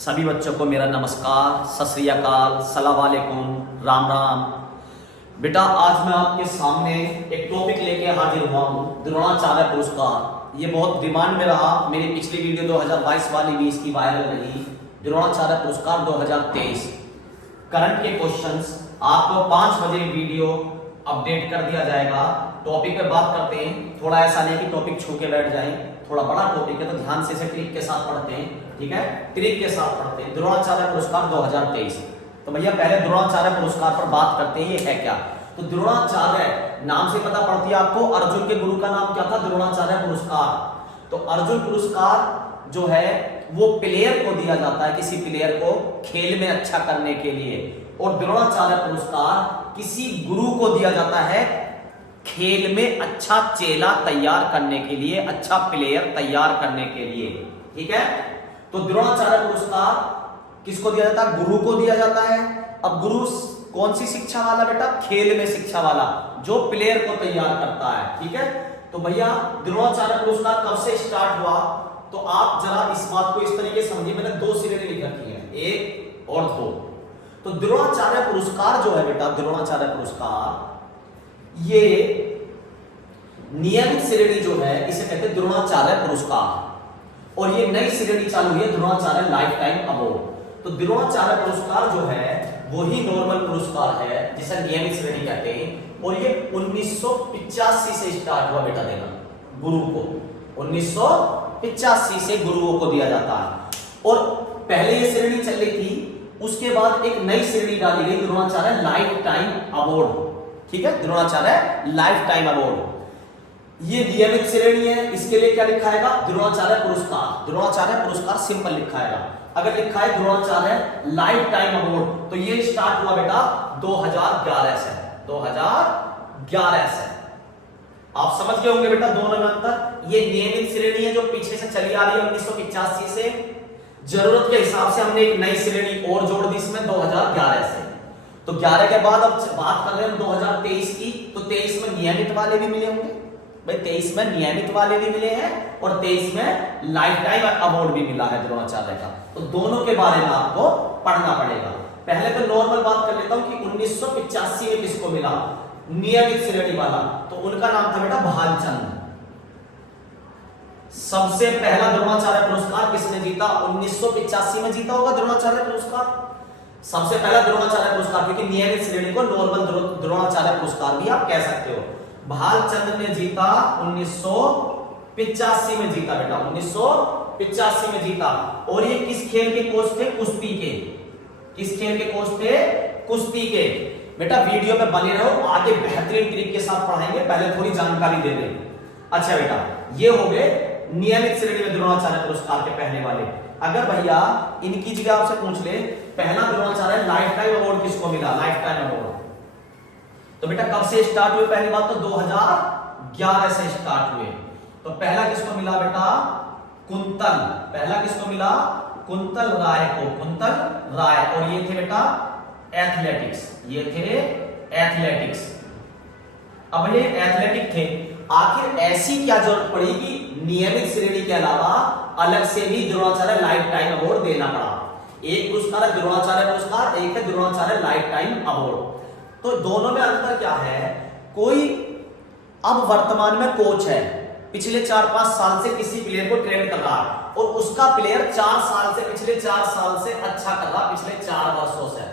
सभी बच्चों को मेरा नमस्कार, सत श्री अकाल, सलाम वालेकुम, राम राम। बेटा आज मैं आपके सामने एक टॉपिक लेके हाजिर हुआ हूँ, द्रोणाचार्य पुरस्कार। ये बहुत डिमांड में रहा, मेरी पिछली वीडियो 2022 वाली भी इसकी वायरल रही। द्रोणाचार्य पुरस्कार 2023 करंट के क्वेश्चंस आपको 5 बजे वीडियो अपडेट कर दिया जाएगा। टॉपिक पे बात करते हैं, थोड़ा ऐसा नहीं कि टॉपिक छू के बैठ जाए, थोड़ा बड़ा टॉपिक है तो ध्यान से इसे ट्रिक के साथ पढ़ते हैं, ठीक है। ट्रिक के साथ पढ़ते हैं। द्रोणाचार्य पुरस्कार 2023। तो भैया पहले द्रोणाचार्य पुरस्कार पर बात करते हैं, ये है क्या। तो द्रोणाचार्य नाम से पता पड़ती है आपको, अर्जुन के गुरु का नाम क्या था, द्रोणाचार्य पुरस्कार। तो अर्जुन पुरस्कार जो है वो प्लेयर को दिया जाता है, किसी प्लेयर को खेल में अच्छा करने के लिए। और द्रोणाचार्य पुरस्कार किसी गुरु को दिया जाता है खेल में अच्छा चेला तैयार करने के लिए, अच्छा प्लेयर तैयार करने के लिए, ठीक है। तो द्रोणाचार्य पुरस्कार किसको दिया जाता है, गुरु को दिया जाता है। अब गुरु कौन सी शिक्षा वाला बेटा, खेल में शिक्षा वाला, जो प्लेयर को तैयार करता है, ठीक है। तो भैया द्रोणाचार्य पुरस्कार कब से स्टार्ट हुआ, तो आप जरा इस बात को इस तरीके से समझिए। मैंने 2 श्रेणी लिख रखी है, 1 और 2। तो द्रोणाचार्य पुरस्कार जो है बेटा, द्रोणाचार्य पुरस्कार ये नियमित श्रेणी जो है इसे कहते हैं द्रोणाचार्य पुरस्कार। और ये नई श्रेणी चालू हुई है, द्रोणाचार्य लाइफ टाइम अवार्ड। तो द्रोणाचार्य पुरस्कार जो है वही नॉर्मल पुरस्कार है जिसे नियमित श्रेणी कहते हैं। और ये 1985 से स्टार्ट हुआ बेटा देना गुरु को, 1985 से गुरुओं को दिया जाता है। और पहले ये श्रेणी चल रही थी, उसके बाद एक नई श्रेणी डाली गई, द्रोणाचार्य लाइफ टाइम अवार्ड, ठीक है। द्रोणाचार्य लाइफ टाइम अवार्ड ये नियमित श्रेणी है। इसके लिए क्या लिखा है, द्रोणाचार्य पुरस्कार। द्रोणाचार्य पुरस्कार सिंपल लिखा है। अगर लिखा है द्रोणाचार्य लाइफ टाइम अवार्ड तो ये स्टार्ट हुआ बेटा 2011 से, 2011 से। आप समझ गए होंगे बेटा दोनों में अंतर। ये नियमित श्रेणी है जो पीछे से चली आ रही है 1985 से। जरूरत के हिसाब से हमने एक नई श्रेणी और जोड़ दी इसमें 2011 से। तो 11 के बाद अब बात कर रहे हैं 2023 की। तो 23 में नियमित वाले भी मिले होंगे भाई, 23 में नियमित वाले भी मिले हैं और 23 में लाइफ टाइम अवार्ड भी मिला है द्रोणाचार्य का। तो दोनों के बारे में आपको पढ़ना पड़ेगा। पहले तो नॉर्मल बात कर लेता हूं कि 1985 में किसको मिला नियमित श्रेणी वाला, तो उनका नाम था बेटा भालचंद्र। सबसे पहला द्रोणाचार्य पुरस्कार किसने जीता, 1985 में जीता होगा द्रोणाचार्य पुरस्कार। सबसे पहला द्रोणाचार्य पुरस्कार, क्योंकि नियमित श्रेणी को नॉर्मल द्रोणाचार्य पुरस्कार भी आप कह सकते हो। भालचंद्र ने जीता 1985 में जीता बेटा, 1985 में जीता। और ये किस खेल के कोच थे, कुश्ती के। किस खेल के कोच थे, कुश्ती के। बेटा वीडियो पे बने रहो, आगे बेहतरीन ट्रिक के साथ पढ़ाएंगे, पहले थोड़ी जानकारी दे दें। अच्छा बेटा ये हो गए नियमित श्रेणी में द्रोणाचार्य पुरस्कार के पहले वाले। अगर भैया इनकी जगह आपसे पूछ ले पहला द्रोणाचार्य लाइफ टाइम अवार्ड किसको मिला, लाइफ टाइम अवार्ड, तो बेटा कब से स्टार्ट हुए, पहली बात तो 2011 से स्टार्ट हुए। तो पहला किसको मिला बेटा, कुंतल। पहला किसको मिला, कुंतल राय को, कुंतल राय। और ये थे बेटा एथलेटिक्स, ये थे एथलेटिक्स। अब ये एथलेटिक थे, आखिर ऐसी क्या जरूरत पड़ी कि नियमित श्रेणी के अलावा अलग से भी द्रोणाचार्य लाइफ टाइम अवार्ड देना पड़ा। एक पुरस्कार है द्रोणाचार्य पुरस्कार, एक है द्रोणाचार्य लाइफ टाइम अवार्ड। तो दोनों में अंतर क्या है, कोई अब वर्तमान में कोच है, पिछले 4-5 साल से किसी प्लेयर को ट्रेन कर रहा है और उसका प्लेयर 4 साल से, पिछले 4 साल से अच्छा कर रहा, पिछले 4 वर्षों से,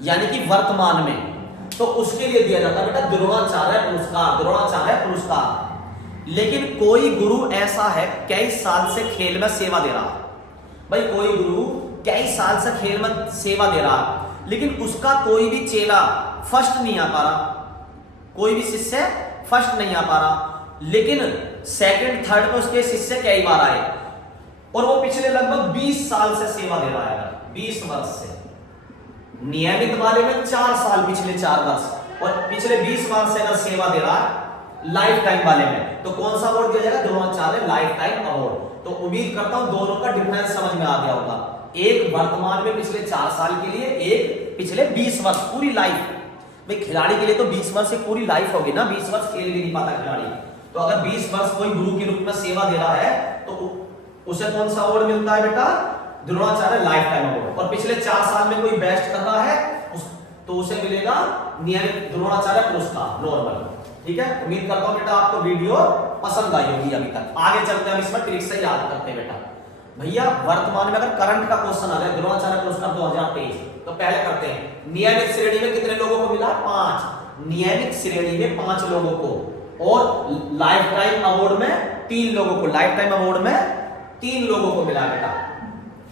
यानी कि वर्तमान में, तो उसके लिए दिया जाता है बेटा द्रोणाचार्य पुरस्कार, द्रोणाचार्य पुरस्कार। लेकिन कोई गुरु ऐसा है कई साल से खेल में सेवा दे रहा, भाई कोई गुरु कई साल से खेल में सेवा दे रहा, लेकिन उसका कोई भी चेला फर्स्ट नहीं आ पा रहा, कोई भी शिष्य फर्स्ट नहीं आ पा रहा, लेकिन सेकंड थर्ड में उसके शिष्य कई बार आए और वो पिछले लगभग 20 साल से सेवा दे रहा है, 20 वर्ष से। नियमित वाले में 4 साल, पिछले 4 वर्ष, और पिछले 20 वर्ष से अगर सेवा दे रहा है लाइफ टाइम वाले में, तो कौन सा अवार्ड दिया जाएगा, द्रोणाचार्य लाइफ टाइम अवार्ड। तो उम्मीद करता हूं दोनों का डिफरेंस समझ में आ गया होगा। एक वर्तमान में पिछले 4 साल के लिए, एक पिछले 20 वर्ष, पूरी लाइफ। भाई खिलाड़ी के लिए तो 20 वर्ष से पूरी लाइफ होगी ना, 20 वर्ष खेल भी नहीं पाता खिलाड़ी। तो अगर 20 वर्ष कोई गुरु के रूप में सेवा दे रहा है तो उसे कौन सा अवार्ड मिलता है बेटा, द्रोणाचार्य लाइफ टाइम अवार्ड। और पिछले 4 साल में कोई बेस्ट कर रहा है तो उसे मिलेगा नियमित द्रोणाचार्य पुरस्कार नॉर्मल। ठीक है, उम्मीद करता हूं बेटा आपको वीडियो पसंद आई होगी अभी तक। आगे चलते हैं, इसमें ट्रिक से याद करते हैं बेटा। भैया वर्तमान में अगर करंट का क्वेश्चन आ जाए द्रोणाचार्य पुरस्कार 2023, तो पहले करते हैं नियमित श्रेणी में कितने लोगों को मिला? 5। नियमित श्रेणी में 5 लोगों को, और लाइफ टाइम अवार्ड में 3 लोगों को, लाइफ टाइम अवार्ड में 3 लोगों को मिला बेटा।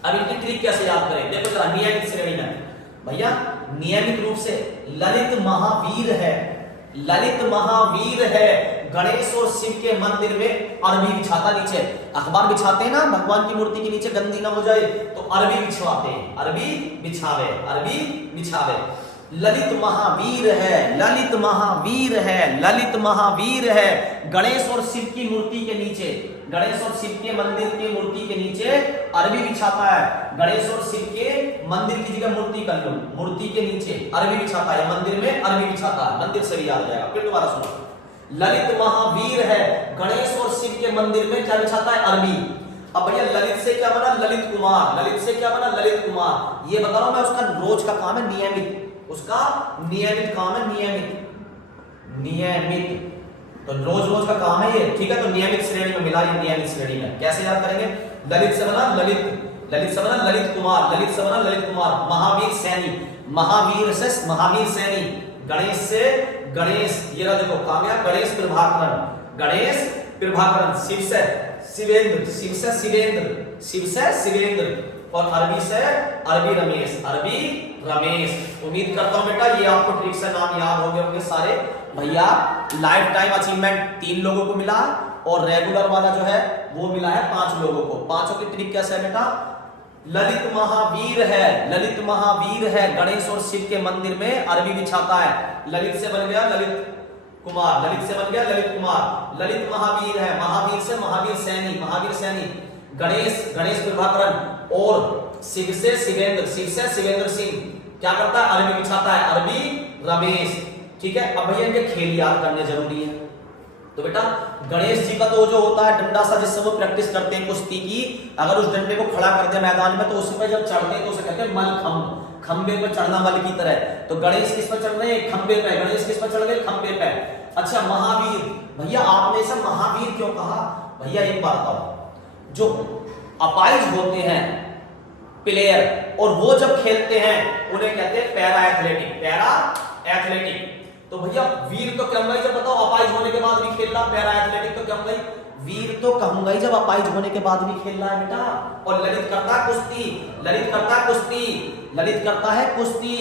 अब इनकी ट्रिक कैसे याद करें? देखो जरा, नियमित श्रेणी में भैया नियमित रूप से ललित महावीर है, ललित महावीर है, गणेश और शिव के मंदिर में अरबी बिछाता, नीचे अखबार बिछाते हैं ना भगवान की मूर्ति के नीचे गंदी ना हो जाए तो अरबी बिछवाते हैं, अरबी बिछावे, अरबी बिछावे। ललित महावीर है, ललित महावीर है, ललित महावीर है, गणेश और शिव की मूर्ति के नीचे, गणेश और शिव के मंदिर की मूर्ति के नीचे अरबी बिछाता है। गणेश और शिव के मंदिर की जगह मूर्ति कर लो, मूर्ति के नीचे अरबी बिछाता है, मंदिर में अरबी बिछाता है, मंदिर से भी याद जाएगा। फिर दोबारा सुनो, ललित महावीर है, गणेश और शिव के मंदिर में क्या बिछाता है? अरबी। अब भैया ललित से क्या बना? ललित कुमार। ललित से क्या बना? ललित कुमार। ये बता रहा हूं मैं, उसका रोज का काम है नियमित, उसका नियमित काम है, नियमित, नियमित, तो रोज रोज का काम है ये। ठीक है, तो नियमित श्रेणी में मिला, ये नियमित श्रेणी में। कैसे याद करेंगे? ललित से बना ललित, ललित से बना ललित कुमार, ललित से बना ललित कुमार। महावीर सैनी, महावीर से महावीर सैनी। गणेश से गणेश, ये रहा देखो कहा गया गणेश प्रभाकरण, गणेश प्रभाकरण। शिव से शिवेंद्र, शिव से शिवेंद्र, शिव से शिवेंद्र। और अरबी से अरबी रमेश, अरबी रमेश। उम्मीद करता हूं बेटा ये आपको ट्रिक से नाम याद हो गए होंगे सारे। भैया लाइफ टाइम अचीवमेंट 3 लोगों को मिला, और रेगुलर वाला जो है वो मिला है 5 लोगों को। पांचों की ट्रिक कैसे है बेटा? ललित महावीर है, ललित महावीर है, गणेश और शिव के मंदिर में अरबी बिछाता है। ललित से बन गया ललित कुमार, ललित से बन गया ललित कुमार। ललित महावीर है, महावीर से महावीर सैनी, महावीर सैनी। गणेश, गणेश प्रभाकरण। और शिव से शिवेंद्र, शिव से शिवेंद्र सिंह। क्या करता है? अरबी बिछाता है, अरबी रमेश। ठीक है, अब भैया इनके खेल याद करने जरूरी है। तो बेटा गणेश जी का तो जो होता है डंडा सा, जिससे वो प्रैक्टिस करते हैं कुश्ती की, अगर उस डंडे को खड़ा कर दे मैदान में तो उस पे जब चढ़ते हैं तो उसे कहते हैं मलखंभ, खंबे पर चढ़ना मल की तरह। तो गणेश किस पर चढ़ रहे हैं? खंबे पे। गणेश किस पर चढ़ गए? खंबे पे। अच्छा महावीर, भैया आपने इसे महावीर क्यों कहा? भैया एक बात बताओ, जो अपाइज होते हैं प्लेयर और वो जब खेलते हैं उन्हें कहते हैं पैरा एथलेटिक, पैरा एथलेटिक। तो भैया वीर तो कहूंगा ही जब बताओ अपाइज होने के बाद भी खेल रहा, पैरा एथलेटिक तो कहूंगा ही, वीर तो कहूंगा ही जब अपाइज होने के बाद भी खेल रहा है बेटा। और ललित करता है कुश्ती, ललित करता है कुश्ती, ललित करता है कुश्ती।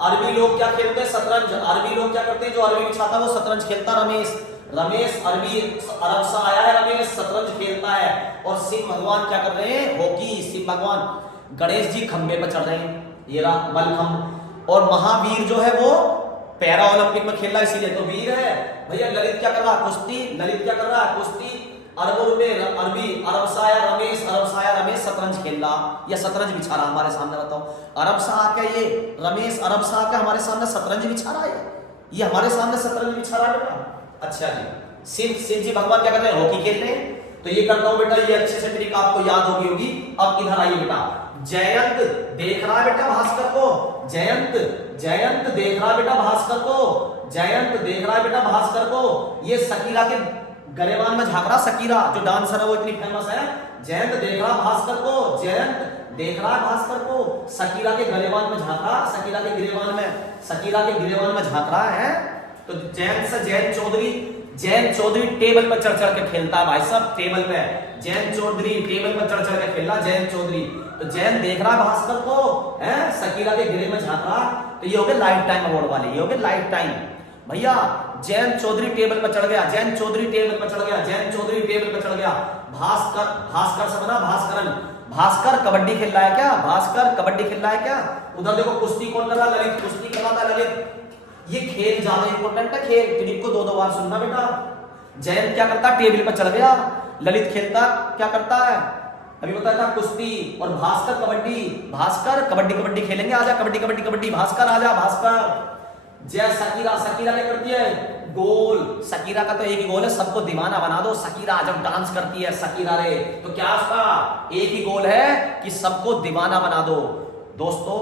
अरबी लोग क्या खेलते हैं? शतरंज। अरबी लोग क्या करते हैं? जो अरबी बिछाता है वो शतरंज खेलता। रमेश, रमेश अरबी अरब से आया है, रमेश शतरंज खेलता है। और शिव भगवान क्या कर रहे हैं? हॉकी। शिव भगवान, गणेश जी खंबे पर चढ़ रहे हैं, ये रहा मलखंभ। और महावीर जो है वो पैरा ओलंपिक में खेल रहा है, इसीलिए तो वीर है। भैया ललित क्या कर रहा है? कुश्ती। ललित क्या कर रहा है? कुश्ती। अरबों रुपए अरबी, अरब से आया रमेश, अरब से आया रमेश शतरंज खेल रहा या शतरंज बिछा रहा हमारे सामने। बताओ अरब से आके ये रमेश अरब से आके हमारे सामने शतरंज बिछा रहा है, ये हमारे सामने शतरंज बिछा रहा है बेटा। अच्छा जी, शिव जी भगवान क्या कर रहे हैं? हॉकी खेल रहे हैं। तो ये करता हूं बेटा, ये अच्छे से ट्रिक आपको याद होगी। अब इधर आइए बेटा, जयंत देख रहा है बेटा भास्कर को, जयंत, जयंत देख रहा है बेटा भास्कर को, जयंत देख रहा है बेटा भास्कर को। ये शकीरा के गरेबान में झांक रहा, शकीरा जो डांसर है वो इतनी फेमस है। जयंत देख रहा भास्कर को, जयंत देख रहा है भास्कर को, शकीरा के गरेबान में झांक रहा, शकीरा के गिरेबान में, शकीरा के गिरेबान में झांक रहा है। तो जयंत से जयंत चौधरी, जयंत चौधरी टेबल पर चढ़ चढ़ के खेलता है भाई साहब, टेबल पे जयंत चौधरी टेबल पर चढ़ चढ़ के खेल रहा जयंत चौधरी। तो जयंत देख रहा है भास्कर को, है शकीरा के गिरे में झांक रहा। तो ये हो गए लाइफ टाइम अवार्ड वाले, ये हो गए लाइफ टाइम। भैया जयंत चौधरी टेबल पर चढ़ गया, जयंत चौधरी टेबल पर चढ़ गया, जयंत चौधरी टेबल पर चढ़ गया। भास्कर, भास्कर से बना भास्करन। भास्कर कबड्डी खेल रहा है क्या? भास्कर कबड्डी खेल रहा है क्या? उधर देखो कुश्ती कौन कर रहा? ललित कुश्ती कर रहा था, ललित। ये खेल ज्यादा इंपॉर्टेंट है, खेल ट्रिक को 2-2 बार सुनना बेटा। जयंत क्या करता? टेबल पर चढ़ गया। ललित खेलता क्या करता है? अभी बताया था कुश्ती। और भास्कर कबड्डी, भास्कर कबड्डी कबड्डी खेलेंगे, आजा कबड्डी कबड्डी कबड्डी, भास्कर आजा भास्कर। जय शकीरा, शकीरा क्या करती है? गोल, शकीरा का तो एक ही गोल है, सबको दीवाना बना दो। शकीरा जब डांस करती है, शकीरा रे, तो क्या उसका एक ही गोल है कि सबको दीवाना बना दो। दोस्तों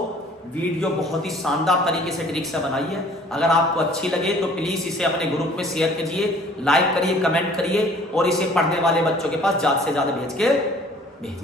वीडियो बहुत ही शानदार तरीके से ट्रिक से बनाई है। अगर आपको अच्छी लगे तो प्लीज इसे अपने ग्रुप में शेयर कीजिए, लाइक करिए, कमेंट करिए और इसे पढ़ने वाले बच्चों के पास ज्यादा से ज्यादा भेज के